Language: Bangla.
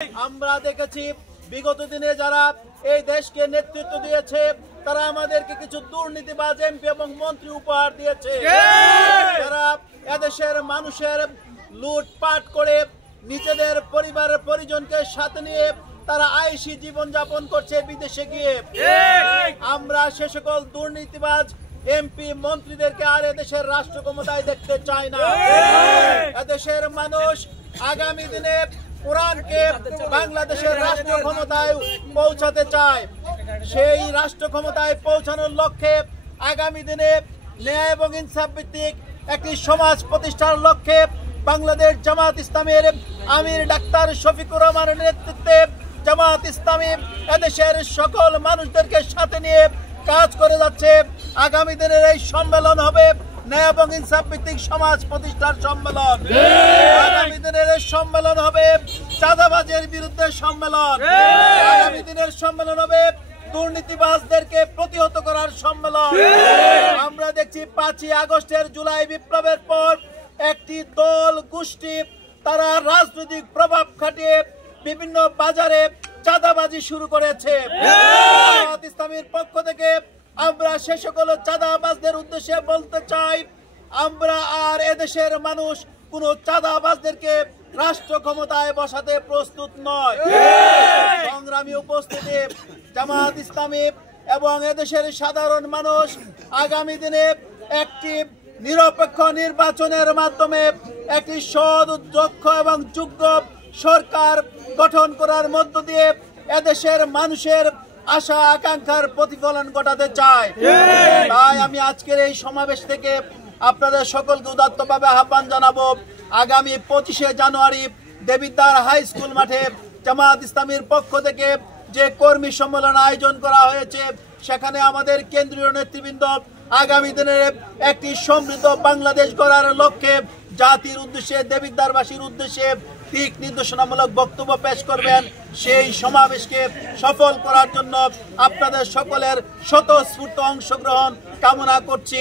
আমরা দেখেছি বিগত দিনে যারা এই দেশকে নেতৃত্ব দিয়েছে তারা আমাদেরকে কিছু দুর্নীতিবাজ এমপি এবং মন্ত্রী উপহার দিয়েছে, যারা এদেশের মানুষের লুটপাট করে নিজেদের পরিবারের পরিজনকে সাথে নিয়ে তারা আইসি জীবন যাপন করছে বিদেশে গিয়ে। আমরা সে সকল দুর্নীতিবাজ এমপি মন্ত্রীদেরকে আর এদেশের রাষ্ট্র ক্ষমতায় দেখতে চাই না। এদেশের মানুষ আগামী দিনে কোরআনকে বাংলাদেশের রাষ্ট্র ক্ষমতায় পৌঁছাতে চায়। সেই রাষ্ট্র ক্ষমতায় পৌঁছানোর লক্ষ্যে আগামী দিনে ন্যায় এবং ইনসাফ ভিত্তিক একটি সমাজ প্রতিষ্ঠার লক্ষ্যে বাংলাদেশ জামাত ইসলামের আমির ডাক্তার শফিকুর রহমানের নেতৃত্বে জামাত ইসলামী এদেশের সকল মানুষদেরকে সাথে নিয়ে কাজ করে যাচ্ছে। আগামী দিনের এই সম্মেলন হবে ন্যায় এবং ইনসাফ ভিত্তিক সমাজ প্রতিষ্ঠার সম্মেলন। আগামী দিনের এই সম্মেলন হবে চাঁদাবাজের বিরুদ্ধে সম্মেলন। আগামী দিনের সম্মেলন হবে দুর্নীতিবাজদেরকে প্রতিহত করার সম্মেলন। আমরা দেখছি 5ই আগস্টের জুলাই বিপ্লবের পর একটি দল গোষ্ঠী তারা রাজনৈতিক প্রভাব খাটিয়ে বিভিন্ন বাজারে চাঁদাবাজি শুরু করেছে। জামাত ইসলামীর পক্ষ থেকে আমরা সে সকল চাঁদাবাজদের উদ্দেশ্যে বলতে চাই, আমরা আর এদেশের মানুষ কোন চাঁদাবাজদেরকে রাষ্ট্র ক্ষমতায় বসাতে প্রস্তুত নয়। সংগ্রামী উপস্থিতি, জামাত ইসলামী এবং এদেশের সাধারণ মানুষ আগামী দিনে একটি নিরপেক্ষ নির্বাচনের মাধ্যমে একটি সৎ, দক্ষ এবং যোগ্য সরকার গঠন করার মধ্য দিয়ে এদেশের মানুষের আশা আকাঙ্ক্ষার প্রতিফলন ঘটাতে চায়। তাই আমি আজকের এই সমাবেশ থেকে আপনাদের সকলকে উদাত্তভাবে আহ্বান জানাবো, আগামী 25শে জানুয়ারি দেবিদ্বার হাই স্কুল মাঠে জামাত ইসলামীর পক্ষ থেকে যে কর্মী সম্মেলন আয়োজন করা হয়েছে সেখানে আমাদের কেন্দ্রীয় নেতৃবৃন্দ আগামী দিনের একটি সমৃদ্ধ বাংলাদেশ গড়ার লক্ষ্যে জাতির উদ্দেশ্যে, দেবিদ্বারবাসীর উদ্দেশ্যে দিক নির্দেশনামূলক বক্তব্য পেশ করবেন। সেই সমাবেশকে সফল করার জন্য আপনাদের সকলের স্বতঃস্ফূর্ত অংশগ্রহণ কামনা করছি।